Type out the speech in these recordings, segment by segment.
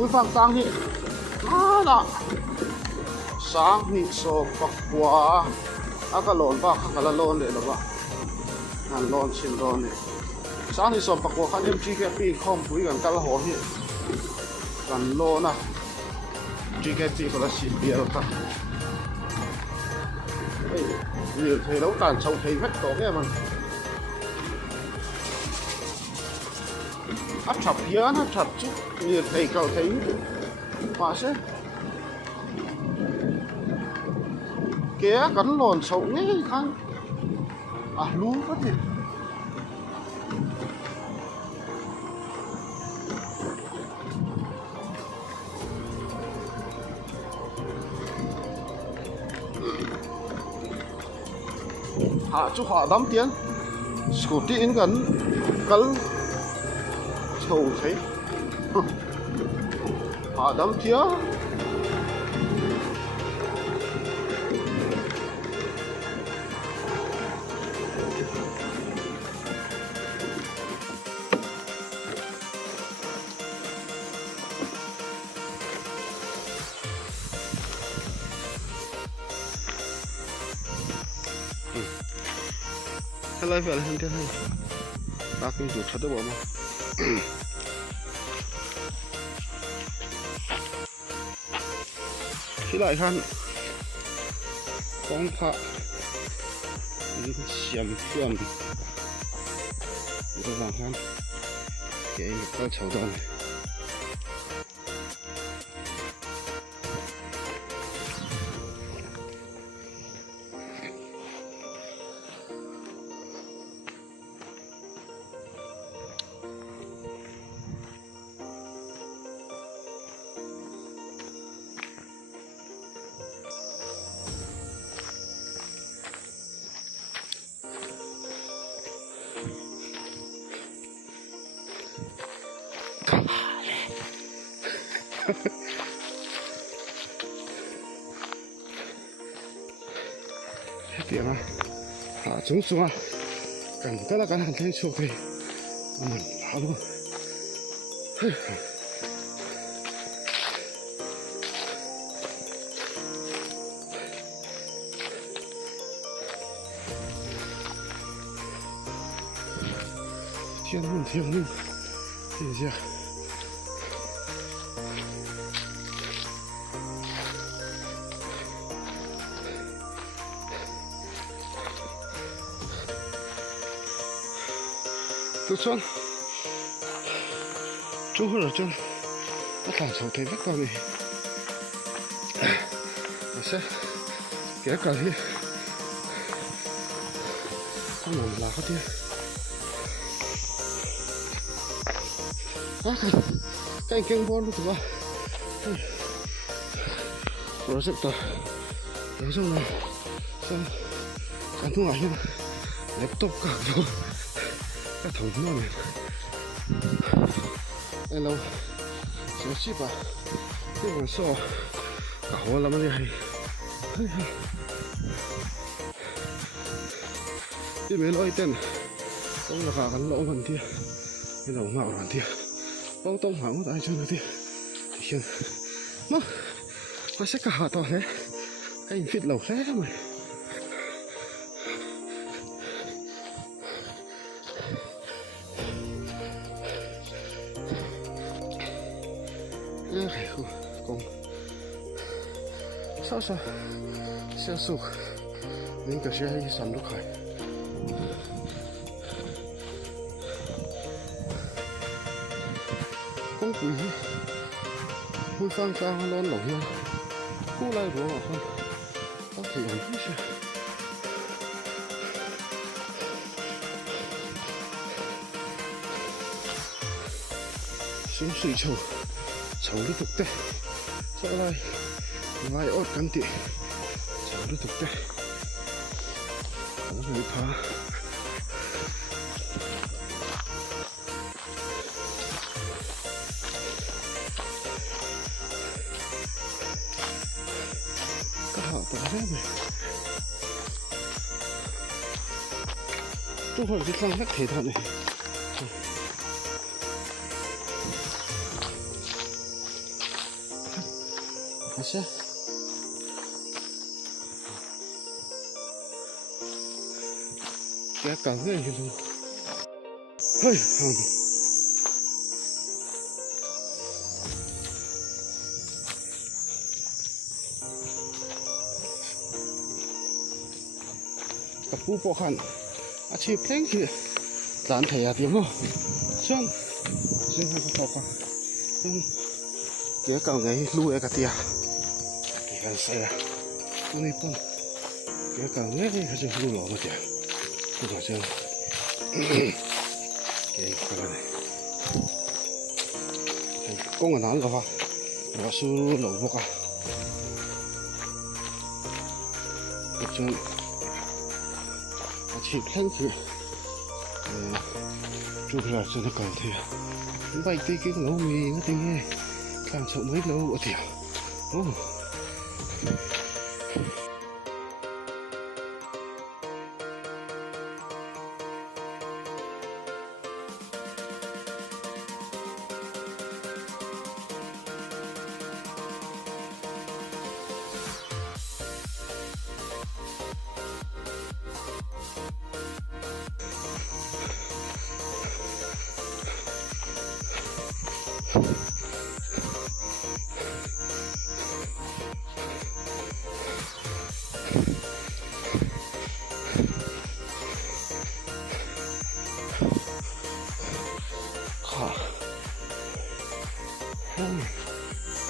mũi phang tang hi nà sáng hi so bạc quá aka lon ba khala lon le lo ba han lon sin lon ne sáng hi so bạc quá khan em chi ke pi khom pui kan kal ho hi kan lo na chi ke pi ko la si bia ka ei nhiều thầy đấu tàn sâu thầy vách tổ nghe mà áp chập phía áp chập chứ nhiều thầy cầu thấy mà sẽ kia cắn lòn sâu nghe khăn à lú có thể hạ chú họ đám tiếng scooty in gần cấn sầu thấy họ đám tiếng hello về hơn thế hay bác kinh chủ thật đấy bộ mà khi lại khăn con phạ những xiêm phiền tôi làm khăn cái câu chầu đơn tiếng hạ xuống xuống cần tất là cần hành xuống thì mình tháo luôn thiên linh thì gì tôi xuân chú ở chân nó tàn sầu thấy vắt vào này sẽ kéo cả đi không muốn là có tiền cái kênh bon luôn tụi ba rồi sẽ tờ rồi xong rồi xong ăn thu hoạch nhưng laptop cả rồi cái thùng nó này đây lâu số ship à cái con so cả hồ làm cái gì cái mấy lỗi tên không là cả gắn lỗ gần kia cái đầu ngạo gần kia bao tông hỏng tại cho nó kia thì hiện nó sẽ cả to thế cái fit lẩu thế mày cùng sao sao sụp những cái xe sắm lúc khỏi không quý vui phang phang lon lỏng nhau khu lai của họ không có thể làm cái gì xuống suy chầu liên tục tê sau này vài ớt cắn tị chầu liên tục tê có người phá các họ tỏ ra này tôi hỏi cái răng rắc thể thao này Sẽ cái cả người luôn hơi tập phú bộ khăn chỉ pleng thì dán thầy à tiếng không chân chân hay có cả chân cái cả ngày lui cả tia cái xe con này con cái cả ngày thì chỉ lui lỏ một tia cái đó chân cái này công người nói rồi và su lẩu bốc à chân chỉ pleng thì chụp lại cho nó còn thì bay tí cái lẩu mì nó tiếng nghe làm sợ mấy lẩu ở tiểu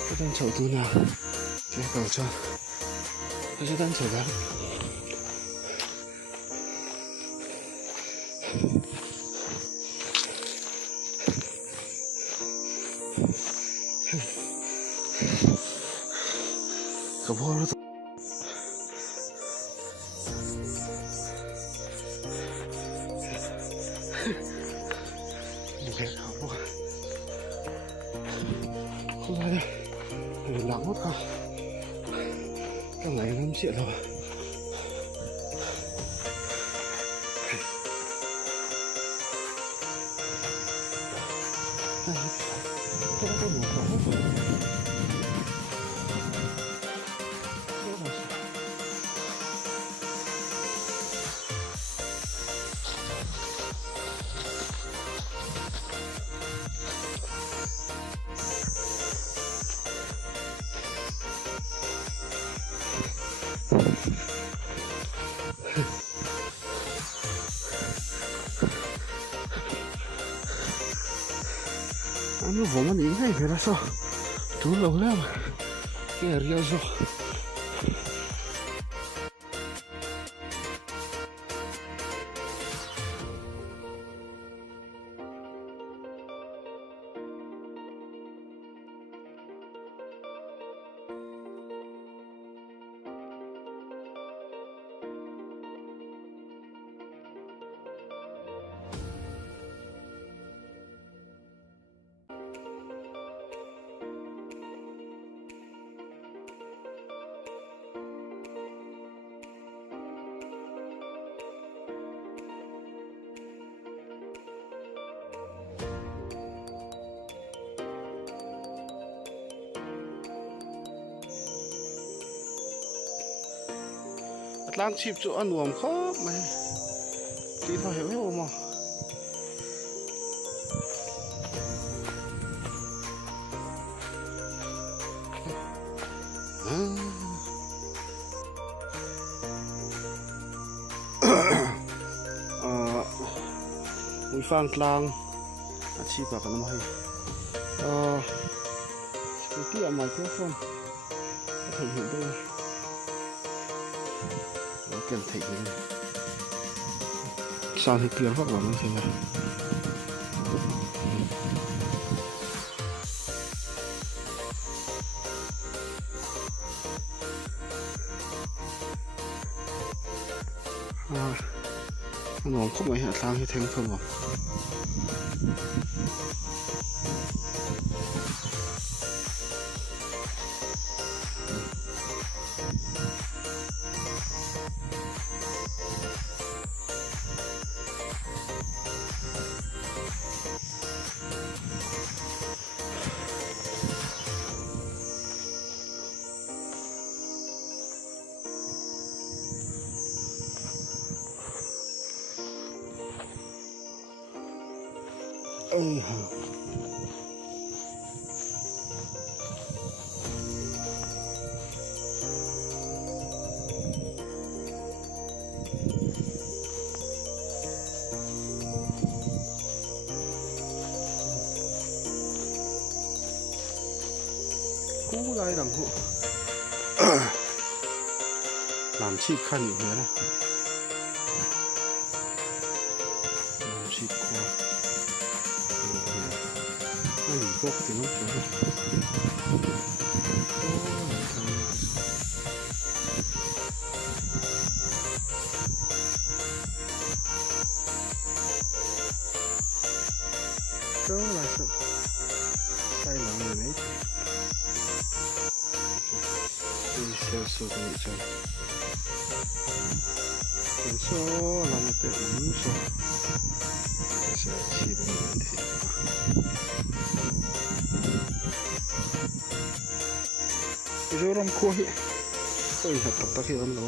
cái đang chậu túi nào cái cầu cho cái đang chậu gắn cái bò nó không ra đây nắng mất không cái này 5 triệu rồi cái có đủ không nó vỗ mà nhìn thấy là sao chú lâu lắm cái ria rồi lang chip chỗ ăn uống khóc mày tí thôi hiểu hiểu mà mùi phan lang chip vào cái nó hay cái kia mày thế không có thể hiện đây cần thị sao thì kia phát vào nó thế này nó không phải là sang thì thành phần rồi cú lại đằng hộ làm chi khăn như thế này làm chi qua anh bốc thì nó đó là sao sai lầm rồi đấy theo số của người chơi còn số là một tệ đúng số sẽ chỉ bằng vấn đề rồi làm khô hi tôi phải tập tác hiện đó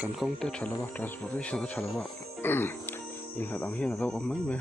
cần công ty trả lời transportation trả lời in thật đáng hiện là đâu có mấy mấy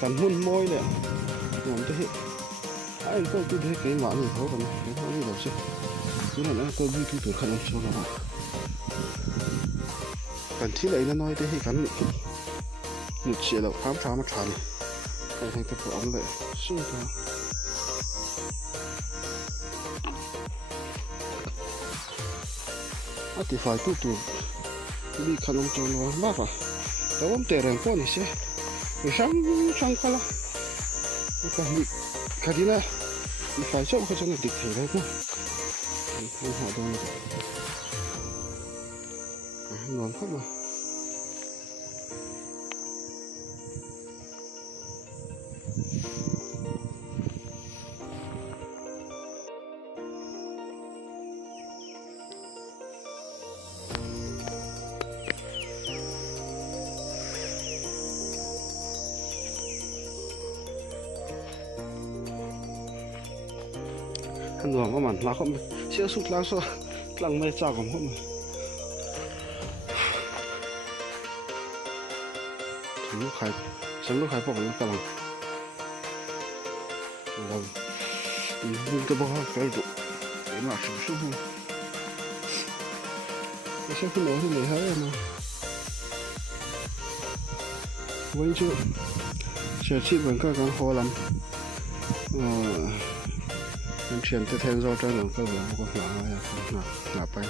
phần hun môi này làm thế anh tôi thấy cái mã người thấu còn cái thấu như là chứ cái này nó tôi ghi từ khăn cho nó phần thi lại nó nói thế hay cắn một chia đầu khám phá mà tràn cái thành cái ống lại xuyên ra thì phải tụt đi khăn cho nó mát rồi đó không thể làm qua này chứ sang kala cái gì này phải chọn cái này địch thể đấy không họ đâu ngon không mà ăn đồ có mặn lá không chưa sụt lá so lăng mê chào cũng không lúc khai bọc nó tầm rồi buông cái bó cái độ để mà sụp xuống không cái sao cái lỗ thì để hết mà quên chưa chờ chị vẫn có con hồ lắm chuyển tới thêm do cho nó có vẻ một con là bay